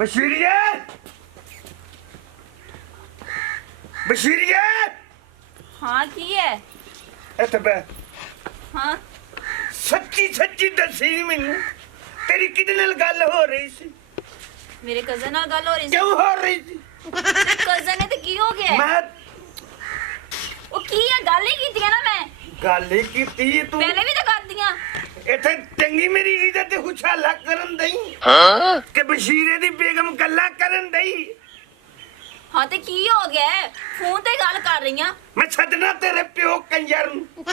बशीरिया बशीरिया हाँ की है इत्थे बह हाँ सच्ची सच्ची दसी मैनू तेरी किदे नाल गल हो रही सी मेरे कजन नाल गल हो रही क्यों हो रही सी कजन ने ते की हो गया मैं ओ की है गल ही कीती है ना मैं गल ही कीती तू पहले भी तो कर दियां इत्थे चंगी मेरी इज्जत खुशाला करन दई कि बशीरे दी बेगम गल्ला करन दई हाँ ते की हो गया फोन ते गल कर रही हां मैं सदना तेरे प्यो कंजर नूं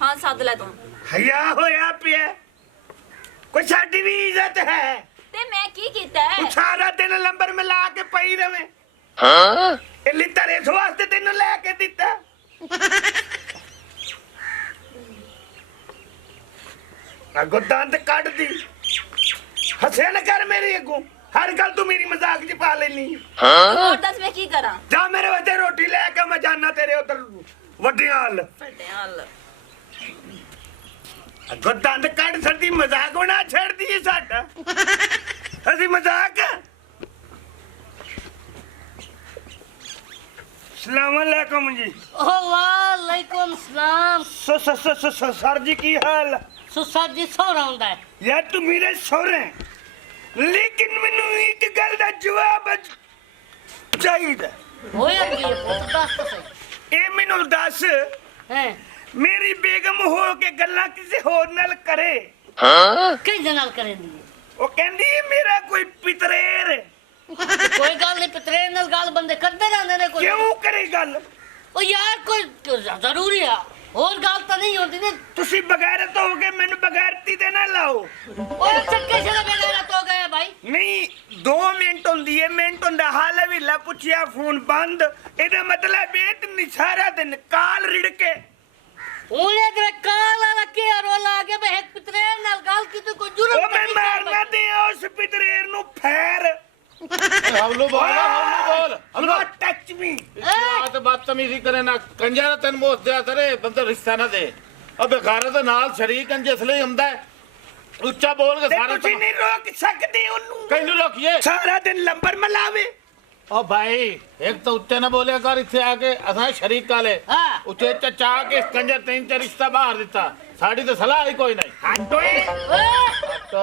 हाँ सद ले तू हया होया पिया कोई साडी भी इज्जत है ते मैं की कीता है तू सारा दिन लंबर में ला के पई रवे इल्ली तेरे वास्ते तेनू लेके दिता अगो दंद कट दी हसे न कर मेरी अगो हर गल तू मेरी मजाक च पा लेनी और दस मैं की करा जा मेरे वास्ते रोटी लेके मैं जाना तेरे उधर वड्डियां हाल फटे हाल अगो दंद कट सदी मजाक बना छेड़ दी साडा असि मजाक सलाम अलैकुम जी वालेकुम सलाम सर जी की हाल सुसर जी सो रहा है यार तू मेरे सोरे लेकिन मैनू एक गल दा जवाब चाहिए होया की है पुੱਤ ਦੱਸ ਤਾਂ ਸਹੀ ए मैनू दस ਹੈ मेरी बेगम हो के गल्ला किसी होर नाल करे ਕਿਹਦੇ ਨਾਲ ਕਰੇਂਦੀ ਹੈ वो कहंदी है मेरा कोई पितरेर ਕੋਈ ਗੱਲ ਨਹੀਂ ਪਤਰੇ ਨਾਲ ਗੱਲ ਬੰਦੇ ਕਰਦੇ ਰਹਿੰਦੇ ਨੇ ਕੋਈ क्यों करे गल ਉਹ ਯਾਰ ਕੋਈ ਜ਼ਰੂਰੀ ਆ ਹੋਰ ਗੱਲ ਤਾਂ ਨਹੀਂ ਹੁੰਦੀ ਨੇ तुसी बगैरत हो के मैनू बगैरती दे ना लाओ ਉਹ ਚੱਕੇ ਛੇ ਬਗੈਰ ਤੋਂ ਗਏ ਭਾਈ नहीं 2 मिनट होंदी है मिनट होंदा हाल भी ला पुछया फोन बंद एदा मतलब है ते सारा दिन काल रिड़के ਉਹਨੇ ਤੇ ਕਾਲ ਵਾਲਾ ਕੀ ਰੋਲਾ ਆ ਗਿਆ ਬੇ ਇੱਕ ਪਤਰੇ ਨਾਲ ਗੱਲ ਕੀਤੀ ਕੋਈ ओ ਜ਼ਰੂਰਤ मैं मारना दे उस पितरेर नु फैर हमलो बोल हमलो टच मी बात बदतमीजी करे ना कंजर तेन मोस दिया करे बंदा रिश्ता ना दे अब घर दे नाल शरीक कंजे इसलिए हुंदा है ਉੱਚਾ बोल के सारे ਤੁਸੀਂ ਨਹੀਂ ਰੋਕ ਸਕਦੇ ਉਹਨੂੰ कहीं रोकिए ਸਾਰਾ ਦਿਨ ਲੰਬਰ ਮਲਾਵੇ ओ भाई एक तो ਉੱਚੇ ना बोलिया कर इथे आके असा शरीक काले हाँ। ਉੱਚੇ चचा के इस कंजर तीन चार रिश्ता बाहर दिता साड़ी तो सलाह ही कोई नहीं ਹਟੋਏ तो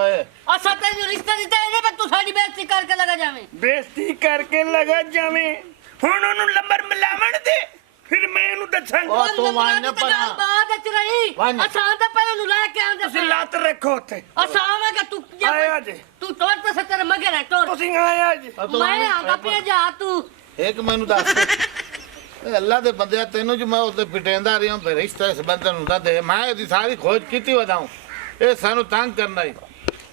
ਅਸਾਂ ਤੈਨੂੰ ਰਿਸ਼ਤਾ ਦਿੱਤਾ ਇਹਨੇ ਪਰ ਤੂੰ ਸਾਡੀ ਬੇਇੱਜ਼ਤੀ ਕਰਕੇ ਲਗਾ ਜਾਵੇਂ ਬੇਇੱਜ਼ਤੀ ਕਰਕੇ ਲਗਾ ਜਾਵੇਂ ਹੁਣ ਉਹਨੂੰ ਲੰਬਰ ਮਲਾਵਣ ਦੇ ਫਿਰ ਮੈਂ ਇਹਨੂੰ ਦੱਸਾਂਗਾ ਉਹ ਤੂੰ ਵਾਂਨੇ ਪਰ ਬਾਅਦ ਵਿੱਚ ਰਹੀ ਵਾਂਨੇ। ਅਸਾਂ ਤਾਂ ਪਹਿਲਾਂ ਨੂੰ ਲੈ ਕੇ ਆਉਂਦੇ ਤੁਸੀਂ ਲੱਤ ਰੱਖੋ ਉੱਥੇ ਅਸਾਂ ਆਵਾਂਗੇ ਤੂੰ ਆਇਆ ਜੀ ਤੂੰ ਤੋੜ ਤੇ ਸੱਤਰ ਮਗਰ ਹੈ ਤੋੜ ਤੁਸੀਂ ਆਇਆ ਜੀ ਮੈਂ ਆਂਦਾ ਪਿਆ ਜਾ ਤੂੰ एक मैनू दस अल्लाह दे बंदे तेनू जो मैं उससे पिटेंदा रही हूँ फिर रिश्ता इस बंदे नूं ना दे मैं इसकी सारी खोज की बताऊं ये सानू तंग करना ही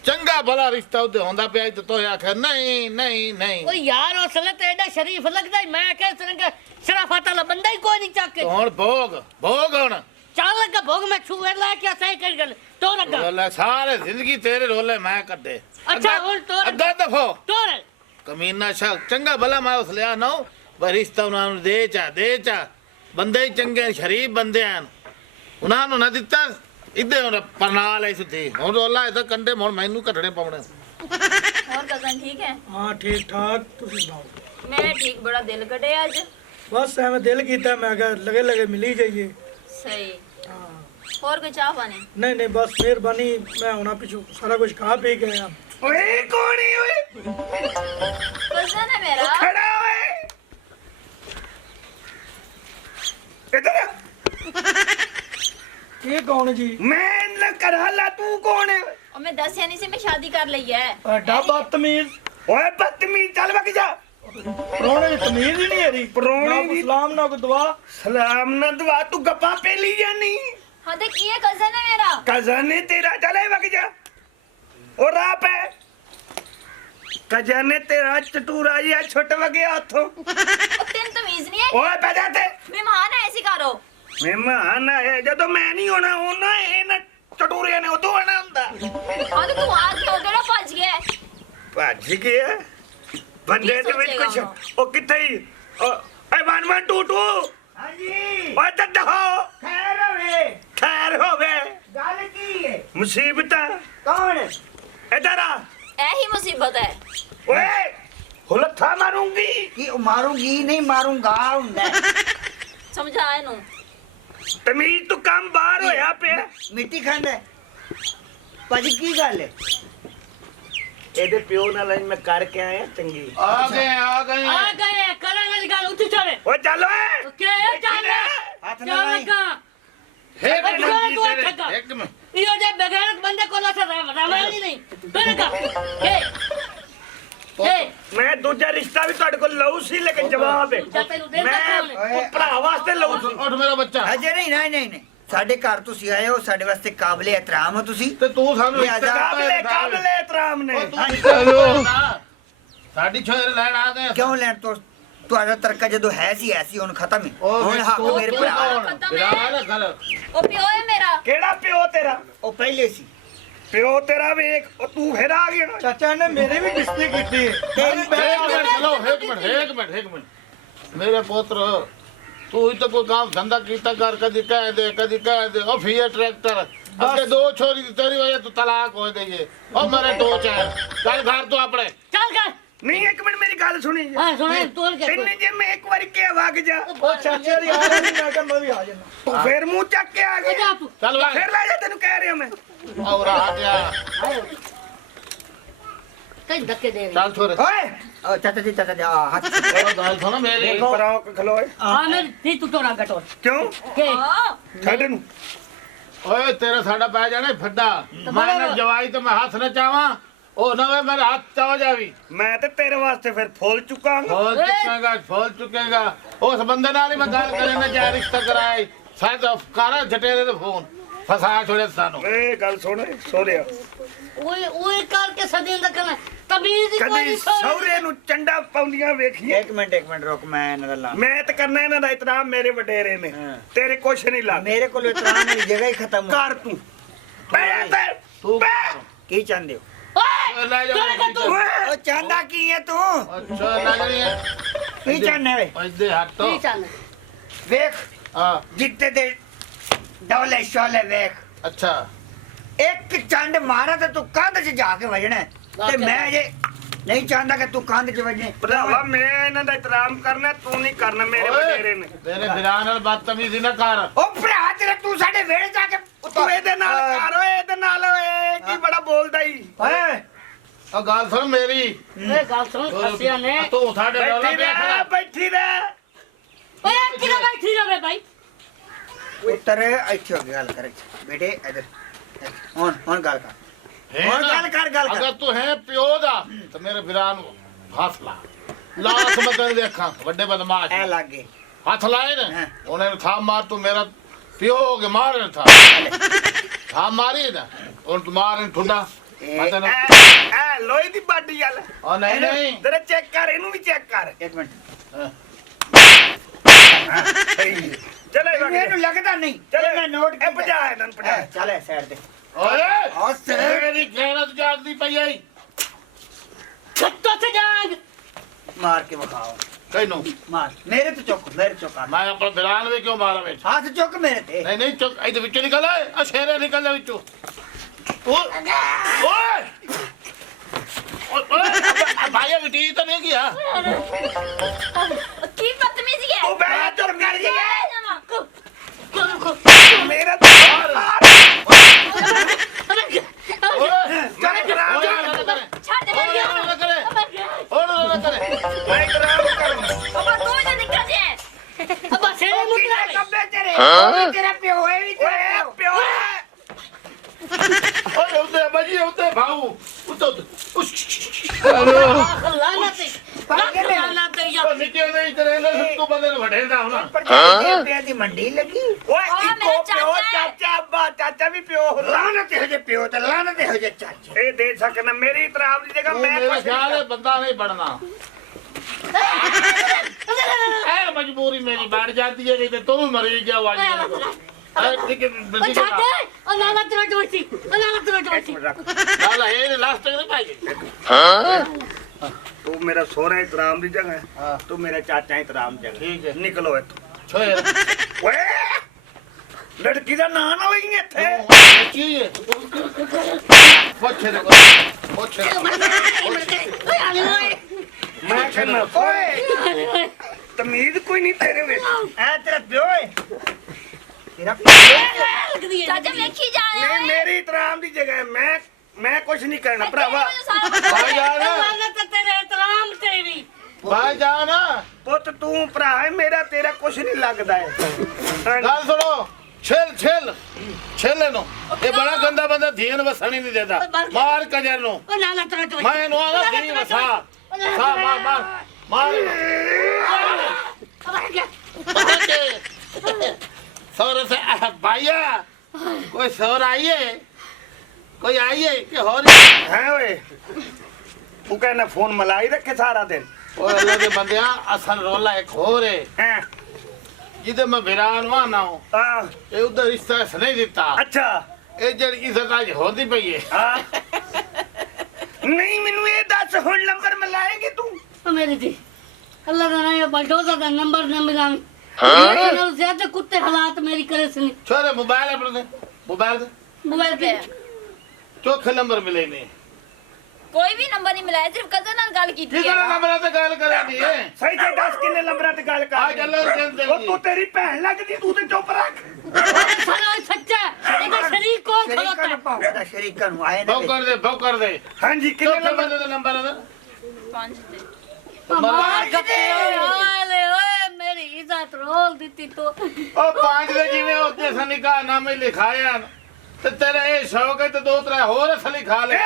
चंगा भला रिश्ता उदे होंदा पिया तो तोय आखे नहीं नहीं नहीं ओ यार उसले ते एडा शरीफ लगदा मैं कह सरंग शराफत वाला बंदा ही कोई नहीं चाके हुण भोग हुण चल लगा भोग मैं छुए ला के सही कर गल तो लगा रोले सारे जिंदगी तेरे रोले मैं कड्डे अच्छा हुण तो अद्धा दफो तो कमीना शा चंगा भला मैं उस लिया ना पर रिश्ता उन्होंने दे चा बंदे ही चंगे शरीफ बंदे हैं उन्होंने ना दिता इधे हुण परनाल है सुधी हुण रोला इधर कंडे हुण मैनू कटने पवने और कजन ठीक है हाँ ठीक ठाक तुसी सुनाओ मैं ठीक बड़ा दिल कटे आज बस एवं दिल कीता मैं क्या लगे लगे मिली जाइए सही हाँ और कोई चाह पानी नहीं नहीं बस मेहरबानी मैं होना पिछू सारा कुछ खा पी गया ਓਏ ਕੌਣ ਹੈ ਓਏ कजन है मेरा ਖੜਾ ਓਏ ਇਧਰ ਆ। ये कौन जी ਮੈਂ ਨਾ ਕਰਹਲਾ ਤੂੰ ਕੌਣ ਹੈ और मैं 10 यानी से मैं शादी कर ली है एडा बदतमीज ਓਏ ਬਦਤਮੀਜ਼ ਚੱਲ ਵਗ ਜਾ प्रोने की तमीज ही नहीं है री ਪ੍ਰਾਹੁਣੇ ना कोई ਦੀ- सलाम ना कोई दुआ ਸਲਾਮ ਨਾ ਦਵਾ ਤੂੰ ਗੱਪਾਂ ਪੇਲੀ ਜਾਨੀ हाँ तो की है कजन है मेरा कजन ने तेरा चले वग जा और आप है कजन ने तेरा चटूरा या छुट वगे हाथों और तेन तमीज नहीं है ओए पैदा ते मेहमान है ऐसी करो मेहमान है जदों मैं नहीं होना होना ये ना चटूरे ने उदों आना हुंदा हाँ तो तू आ के उधर भज गया भज गया बंदे की दे विच सोचेगा कुछ ओ किथे ही ए 1 1 2 2 हां जी ओ दद्दा हो खैर होवे गल की है मुसीबत कौन इधर आ ऐ ही मुसीबत है ਓਏ ਹੁਲੱਥਾ ਮਾਰੂੰਗੀ ਕੀ ਉਹ ਮਾਰੂਗੀ ਨਹੀਂ ਮਾਰੂੰਗਾ ਹੁੰਦਾ ਹੈ। ਸਮਝਾ ਇਹਨੂੰ। ਤਮੀਜ਼ ਤੋਂ ਕੰਮ ਬਾਹਰ ਹੋਇਆ ਪਿਆ ਮਿੱਟੀ ਖਾਂਦਾ ਹੈ। ਭਾਜੀ ਕੀ ਗੱਲ ਹੈ? ਇਹਦੇ ਪਿਓ ਨਾਲ ਅੱਜ ਮੈਂ ਕਰਕੇ ਆਇਆ ਚੰਗੀ ਆ ਗਏ ਆ ਗਏ ਆ ਗਏ ਕਰਨ ਵਾਲੀ ਗੱਲ ਉੱਥੇ ਚਲੇ ਓਏ ਚੱਲ ਓਏ ਓਕੇ ਚੱਲ ਹੱਥ ਨਾ ਚੱਲ ਲਾਈ। ਕਾ ਇੱਕ ਅੱਛਾ, ਤੂੰ ਇੱਥੇ ਮਿੰਟ ਕਰ। ਇੱਕ ਮਿੰਟ ਇਹੋ ਜਿਹੇ ਬਗੈਰ ਬੰਦੇ ਕੋਲ ਅਸਰ ਰਵਾਨੀ ਨਹੀਂ ਤੇਰੇ ਕਾ ਹੇ ਮੈਂ ਦੂਜਾ ਰਿਸ਼ਤਾ ਵੀ ਤੁਹਾਡੇ ਕੋਲ ਲਊ ਸੀ ਲੇਕਿਨ ਜਵਾਬ ਹੈ ਜਾ ਤੈਨੂੰ ਦੇ ਮੈਂ ਕੌਣ ਉਹ ਭਰਾ ਵਾਸਤੇ ਲਊ ਸੀ ਉੱਠ ਮੇਰਾ ਬੱਚਾ ਅਜੇ ਨਹੀਂ ਸਾਡੇ ਘਰ ਤੁਸੀਂ ਆਏ ਹੋ ਸਾਡੇ ਵਾਸਤੇ ਕਾਬਲੇ ਇਤਰਾਮ ਹੋ ਤੁਸੀਂ। ਤੇ ਤੂੰ ਸਾਨੂੰ ਇਹ ਆਜ਼ਾਦ ਕਾਬਲੇ ਇਤਰਾਮ ਨੇ ਸਾਡੀ ਛੋਰ ਲੈਣ ਆ ਗਏ ਕਿਉਂ ਲੈਣ ਤੋਂ ਤੁਹਾਡਾ ਤਰਕਾ ਜਦੋਂ ਹੈ ਸੀ ਐਸੀ ਹੁਣ ਖਤਮ ਹੈ। ਉਹ ਹੁਣ ਹੱਕ ਤੂੰ ਮੇਰੇ ਕਿਉਂ ਭਰਾ ਆ? ਦਾ। ਵਿਰਾਨ ਕਰ ਉਹ ਪਿਓ ਹੈ ਮੇਰਾ। ਕਿਹੜਾ ਪਿਓ ਤੇਰਾ ਉਹ ਪਹਿਲੇ ਸੀ। ਪਿਓ ਤੇਰਾ ਵੇਖ ਉਹ ਤੂੰ ਫਿਰ ਆ ਗਿਆ ਚਾਚਾ ਨੇ ਮੇਰੇ ਵੀ ਕਿਸ਼ਤੀ ਕੀਤੀ ਤੇਰੀ ਇੱਕ ਮਿੰਟ ਮੇਰੇ ਪੁੱਤਰ ਤੂੰ ਹੀ ਤਾਂ ਕੋਈ ਕੰਮ ਧੰਦਾ ਕੀਤਾ ਕਰ ਕਦੀ ਕਹਿ ਦੇ ਉਹ ਫੀਏ ਟਰੈਕਟਰ ਅੱਗੇ ਦੋ ਛੋਰੀ ਦੀ ਤੇਰੀ ਵਜ੍ਹਾ ਤੋਂ ਤਲਾਕ ਹੋ ਗਈ ਉਹ ਮੇਰੇ ਦੋ ਚਾਰ ਚੱਲ ਘਰ ਤੋਂ ਆਪਣੇ ਚੱਲ ਕਰ ਨਹੀਂ ਇੱਕ ਮਿੰਟ ਮੇਰੀ ਗੱਲ ਸੁਣੀ ਹਾਂ ਸੁਣੇ ਤੋਲ ਕੇ ਤੈਨੂੰ ਜੇ ਮੈਂ ਇੱਕ ਵਾਰੀ ਕਿਹਾ ਵਗ ਜਾ ਉਹ ਚਾਚੇ ਦੀ ਆ ਰਹੀ ਮੈਂ ਕਿਹਾ ਮੈਂ ਵੀ ਆ ਜਾਣਾ ਤੂੰ ਫਿਰ ਮੂੰਹ ਚੱਕ ਕੇ ਆ ਜਾ ਗਿਆ ਤੂੰ ਚੱਲ ਵਾ ਫਿਰ ਲੈ ਜਾ ਤੈਨੂੰ ਕਹਿ ਰਿਹਾ ਮੈਂ ਔਰ ਆ ਗਿਆ ਕਈ ਧੱਕੇ ਦੇ ਚੱਲ ਛੋਰੇ ਓਏ ਉਹ ਚਾਚਾ ਜੀ ਆ ਹੱਥ ਉਹ ਗੱਲ ਸੁਣ ਮੇਰੀ ਪਰਾਓ ਖਲੋਏ ਆ ਮੈਂ ਤੀ ਤੂੰ ਤੋੜਾ ਗਟੋ ਕਿਉਂ ਕੇ ਹਾਂ ਛੱਡ ਨੂੰ ਓਏ ਤੇਰਾ ਸਾਡਾ ਪੈ ਜਾਣਾ ਫੱਡਾ ਮੈਂ ਨਾ ਜਵਾਈ ਤੇ ਮੈਂ ਹੱਥ ਨਾ ਚਾਵਾਂ ਉਹ ਨਾ ਵੇ ਮੇਰੇ ਹੱਥ ਚਾਹ ਜਾਵੀ ਮੈਂ ਤੇ ਤੇਰੇ ਵਾਸਤੇ ਫਿਰ ਫੁੱਲ ਚੁੱਕਾ ਫੋਲ ਚੁੱਕੇਗਾ ਉਸ ਬੰਦੇ ਨਾਲ ਹੀ ਮੈਂ ਗੱਲ ਕਰੇ ਨਾ ਚਾਹ ਰਿਸ਼ਤਾ ਕਰਾਏ ਸਾਇਦ ਅਫਕਾਰਾ ਜਟੇਰੇ ਦੇ ਫੋਨ ਫਸਾ ਛੋੜੇ ਸਾਨੂੰ ਇਹ ਗੱਲ ਸੁਣ ਸੋਰਿਆ ਓਏ ਕਰਕੇ ਸਦੀ ਦਾ ਕਰਨਾ ਤਮੀਜ਼ ਹੀ ਕੋਈ ਕਦੀ ਨਹੀਂ ਸੌਰੇ ਨੂੰ ਚੰਡਾ ਪਾਉਂਦੀਆਂ ਵੇਖੀਏ ਇੱਕ ਮਿੰਟ ਰੁਕ ਮੈਂ ਇਹਨਾਂ ਦਾ ਲਾ ਮੈਂ ਤੇ ਕਰਨਾ ਇਹਨਾਂ ਦਾ ਇਤਰਾਮ ਮੇਰੇ ਵਡੇਰੇ ਨੇ ਹਾਂ। ਤੇਰੇ ਕੁਛ ਨਹੀਂ ਲੱਗਦਾ ਮੇਰੇ ਕੋਲ ਇਤਰਾਮ ਮੇਰੀ ਜਗ੍ਹਾ ਹੀ ਖਤਮ ਹੋ ਕਰ ਤੂੰ ਬੈ ਤੇ ਤੂੰ ਬੈ ਕੀ ਚਾਹੁੰਦੇ ਹੋ? ਓਏ ਲੈ ਜਾ ਤੋੜੇ ਕਰ ਤੂੰ ਉਹ ਚਾਹੁੰਦਾ ਕੀ ਹੈ ਤੂੰ? ਅੱਛਾ ਲੱਗ ਰਹੀ ਹੈ ਕੀ ਚਾਹੁੰਦਾ ਵੇ? ਪੈਦੇ ਹੱਥ ਕੀ ਚੱਲ ਵੇਖ ਹਾਂ ਜਿੱਤੇ ਦੇ ਡੌਲੇ ਸ਼ੋਲੇ ਵੇਖ ਅੱਛਾ ਇੱਕ ਚੰਡ ਮਾਰਾ ਤੇ ਤੂੰ ਕੰਧ 'ਚ ਜਾ ਕੇ ਵਜਣਾ ਹੈ। ਤੇ ਮੈਂ ਜੇ ਨਹੀਂ ਚਾਹੁੰਦਾ ਕਿ ਤੂੰ ਕੰਧ 'ਚ ਵਜੇ ਭਰਾਵਾ ਮੈਂ ਇਹਨਾਂ ਦਾ ਇਤਰਾਮ ਕਰਨਾ ਤੂੰ ਨਹੀਂ ਕਰਨਾ ਮੇਰੇ ਵਡੇਰੇ ਨੇ ਤੇਰੇ ਵਿਰਾਨ ਨਾਲ ਬਦਤਮੀਜ਼ੀ ਨਾ ਕਰ ਉਹ ਭਰਾ ਤੇਰੇ ਤੂੰ ਸਾਡੇ ਵਿਹੜੇ ਜਾ ਕੇ ਤੂੰ ਇਹਦੇ ਨਾਲ ਕਰ ਓਏ ਇਹਦੇ ਨਾਲ ਓਏ ਕੀ ਬੜਾ ਬੋਲਦਾ ਈ ਓਏ ਆ ਗੱਲ ਸੁਣ ਮੇਰੀ ਇਹ ਗੱਲ ਸੁਣ ਹੱਸਿਆ ਨੇ ਤੂੰ ਸਾਡੇ ਨਾਲ ਬੈਠੀ ਬੈਠ ਰਹਿ ਬੈਠੀ ਰਹਿ ਓਏ ਕਿਹੜਾ ਬੈਠੀ ਰਵੇ ਭਾਈ ਉੱਤਰ ਇੱਥੇ ਹੋ ਕੇ ਗੱਲ ਕਰ ਬੇਟੇ ਇੱਧਰ ਹੁਣ ਗੱਲ ਕਰ ਹੁਣ ਗੱਲ ਕਰ ਅਗਰ ਤੂੰ ਹੈ ਪਿਓ ਦਾ ਤਾਂ ਮੇਰੇ ਵਿਰਾਨ ਨੂੰ ਹੱਥ ਲਾ ਲਾਸ ਮਤਨ ਦੇਖਾਂ ਵੱਡੇ ਬਦਮਾਸ਼ ਐ ਲੱਗੇ ਹੱਥ ਲਾਏ ਹਾਂ। ਨੇ ਉਹਨੇ ਥਾ ਮਾਰ ਤੂੰ ਮੇਰਾ ਪਿਓ ਹੋ ਕੇ ਮਾਰ ਥਾ ਥਾ ਮਾਰੀ ਨਾ ਹੁਣ ਤੂੰ ਮਾਰ ਇਹਨੂੰ ਠੁੰਡਾ ਮੈਂ ਤੈਨੂੰ ਐ ਲੋਹੀ ਦੀ ਬਾਡੀ ਵਾਲਾ ਉਹ ਨਹੀਂ ਤੇਰੇ ਚੈੱਕ ਕਰ ਇਹਨੂੰ ਵੀ ਚੈੱਕ ਕਰ ਇੱਕ ਮਿੰਟ ਸਹੀ ਚਲੇ ਵਗ ਮੈਨੂੰ ਲੱਗਦਾ ਨਹੀਂ ਚਲੇ ਮੈਂ ਨੋਟ ਇਹ ਭਜਾ ਇਹਨਾਂ ਨੂੰ ਭਜਾ ਚੱਲ ਸਾਈਡ ਤੇ ਓਏ ਆ ਸਿਰ ਤੇਰੀ ਖੈਰਤ ਜਾਗਦੀ ਪਈ ਆਈ ਛੱਤੋ ਤੇ ਜਾਗ ਮਾਰ ਕੇ ਵਿਖਾਓ ਕੈਨੂੰ ਮਾਰ ਮੇਰੇ ਤੇ ਚੁੱਕ ਮੈਂ ਆਪਣਾ ਵਿਰਾਨ ਵੀ ਕਿਉਂ ਮਾਰਾਂ ਵਿੱਚ ਹੱਥ ਚੁੱਕ ਮੇਰੇ ਤੇ ਨਹੀਂ ਚੁੱਕ ਇਹਦੇ ਵਿੱਚੋਂ ਨਿਕਲ ਆ ਸ਼ੇਰੇ ਨਿਕਲ ਜਾ ਵਿੱਚੋਂ ਓਏ ਓਏ ਭਾਈ ਵਿਟੀ ਤਾਂ ਨਹੀਂ ਗਿਆ ਕੀ ਬਦਤਮੀਜ਼ੀ ਹੈ ਉਹ ਬੈ ਚੁੱਪ ਕਰ ਜੀ ਓਏ ਮੇਰਾ ਤਾਂ ਚੱਲ ਕਰਾ ਛੱਡ ਦੇ ਓਏ ਨਾ ਕਰੇ ਮੈਂ ਇਤਰਾਮ ਕਰਨਾ ਬਾਬਾ ਤੂੰ ਹੀ ਤਾਂ ਨਿਕਲ ਜੇ ਅਬਾ ਸੇ ਉਹ ਮੁੱਕ ਕਿਹਨੇ ਲੈ ਕੱਬੇ ਤੇਰੇ ਉਹ ਵੀ ਤੇਰਾ ਪਿਓ ਹੈ ਵੀ ਤੇਰਾ ਓਏ ਪਿਓ ਪਿਓ ਓਏ ਉੱਤੇ ਬਾਜੀ ਉੱਤੇ ਭਾਊ ਉੱਤੇ ਲਾਨਾ ਤੇ ਲਾਨਾ ਤੇ ਯਾਰ ਨਿੱਕੇ ਨਹੀਂ ਤੇਰੇ ਨਾਲ ਤੂੰ ਬੰਦੇ ਨੂੰ ਵਡੇਂਦਾ ਹੁਣ ਪਰ ਪਿਓ ਦੀ ਮੰਡੀ ਲੱਗੀ ਓਏ ਹਾਂ, ਇੱਕੋ ਮੇਰਾ ਪਿਓ ਚਾਚਾ ਹੈ। ਚਾਚਾ ਅੱਬਾ ਚਾਚਾ ਵੀ ਪਿਓ ਹੁੰਦਾ ਲਾਨਤ ਇਹੋ ਜਿਹੇ ਪਿਓ ਤੇ ਲਾਨਤ ਇਹੋ ਜਿਹੇ ਚਾਚੇ ਇਹ ਦੇ ਸਕਣਾ ਮੇਰੀ ਇਤਰਾਮ ਦੀ ਜਗ੍ਹਾ ਮੈਂ ਮੇਰਾ ਕੁਛ ਖਿਆਲ ਹੈ ਬੰਦਾ ਨਹੀਂ ਬਣਨਾ ਐ ਮਜਬੂਰੀ ਮੇਰੀ ਬਣ ਜਾਂਦੀ ਹੈ ਨਹੀਂ ਤੇ ਤੂੰ ਵੀ ਮਰੀ ਜਾ ਵਾਜੀ ਐ ਠੀਕ ਉਹ ਛੱਡ ਉਹ ਲਾਨਾ ਤੇਰਾ ਦੋਸਤੀ ਉਹ ਲਾਨਾ ਤੇਰਾ ਦੋਸਤੀ ਨਾਲ ਇਹ ਲਾਸਟ ਤੱਕ ਨਹੀਂ ਪਾਈ ਤੂੰ ਮੇਰਾ ਸੋਹਰਾ ਇਤਰਾਮ ਦੀ ਜਗ੍ਹਾ ਹੈ ਹਾਂ। ਤੂੰ ਮੇਰਾ ਚਾਚਾ ਇਤਰਾਮ ਦੀ ਠੀਕ ਜਗ੍ਹਾ ਹੈ। ਨਿਕਲੋ ਇੱਥੋਂ ਛੋਏ ਓਏ ਲੜਕੀ ਦਾ ਨਾਂ ਨਾ ਹੋਈ ਇੱਥੇ ਕੀ ਹੈ ਪੁੱਛੇ ਓਏ ਆਲੇ ਓਏ ਕਹਿੰਦਾ ਓਏ ਤਮੀਜ਼ ਕੋਈ ਨਹੀਂ ਤੇਰੇ ਵਿੱਚ ਐ ਤੇਰਾ ਪਿਓ ਏ ਤੇਰਾ ਚਾਚਾ ਵੇਖੀ ਜਾ ਨਹੀਂ ਮੇਰੀ ਇਤਰਾਮ ਦੀ ਜਗ੍ਹਾ ਹੈ। ਮੈਂ ਕੁਝ ਨਹੀਂ ਕਰਨਾ ਭਰਾਵਾ ਭਾਈਜਾਨ ਤੇ ਤੇਰੇ ਇਤਰਾਮ ਤੇ ਵੀ ਭਾਈਜਾਨ ਪੁੱਤ ਤੂੰ ਭਰਾ ਹੈ ਮੇਰਾ ਤੇਰਾ ਕੁਝ ਨਹੀਂ ਲੱਗਦਾ ਹੈ ਗੱਲ ਸੁਣੋ ਛੇਲ ਇਹਨੂੰ ਇਹ ਬੜਾ ਗੰਦਾ ਬੰਦਾ ਧੀਨ ਵਸਣੀ ਨਹੀਂ ਦਿੰਦਾ ਮਾਰ ਕੰਜਰ ਨੂੰ ਉਹ ਨਾ ਤੇਰਾ ਤੂੰ ਮੈਂ ਇਹਨੂੰ ਆਦਾ ਧੀ ਵਸਾ ਸਾ ਮਾਰ सौर से भैया कोई सौर आइए कोई आइए कि हो रही ਹੈ ਓਏ ਤੂੰ ਕਹਿੰਦਾ ਫੋਨ ਮਲਾਈ ਰੱਖੇ ਸਾਰਾ ਦਿਨ ओए अल्लाह के बंदिया असल रोला एक हो रे ਹੈ जिदे मैं वीरान वाना हूं ਆ ये उधर रिश्ता नहीं देता ਅੱਛਾ ये जड़ इज्जत आज होती पई है ਆ ਨਹੀਂ ਮੈਨੂੰ ਇਹ ਦੱਸ ਹੁਣ ਨੰਬਰ ਮਲਾਏਗੀ ਤੂੰ ਉਹ ਮੇਰੀ ਜੀ ਅੱਲਾ ਦਾ ਨਾ ਇਹ ਬਲਡੋਜ਼ਰ ਦਾ ਨੰਬਰ ਨਾ ਮਿਲਾਵੀਂ ਨਾਲ ਜ਼ਿਆਦਾ ਕੁੱਤੇ ਹਾਲਾਤ ਮੇਰੀ करे सुनी छोरे मोबाइल अपने दे मोबाइल मोबाइल पे चौथे नंबर मिले नहीं ਕੋਈ ਵੀ ਨੰਬਰ ਨਹੀਂ ਮਿਲਾਇਆ ਸਿਰਫ ਕਜ਼ਨ ਨਾਲ ਗੱਲ ਕੀਤੀ किधर ਹੈ नंबर ते गल करा दी है ਸਹੀ ਤੇ ਦੱਸ ਕਿੰਨੇ ਨੰਬਰਾਂ ਤੇ ਗੱਲ ਆ ਕਰ ਗੱਲ ਕਹਿੰਦੇ ਉਹ ਤੂੰ ਤੇਰੀ ਭੈਣ ਲੱਗਦੀ ਤੂੰ ਤੇ ਚੁੱਪ ਰੱਖ साला सच्चा ਇਹਦਾ शरीक कौन ਸ਼ਰੀਕਾਂ खलोता ਨੂੰ ਪਾਉਂਦਾ ਸ਼ਰੀਕਾਂ ਨੂੰ ਆਏ ਨੇ भौ कर दे ਹਾਂਜੀ ਕਿੰਨੇ चौथे ਨੰਬਰ बंदे दा नंबर है 5 ਤੇ मार गप्पे ओए ओए मेरी इज्जत रोल दी तो ओ पांच दे जिवें होते सनिका नामे लिखाया ते तेरा ए शौक है ते दो त्रै होर असली खा ले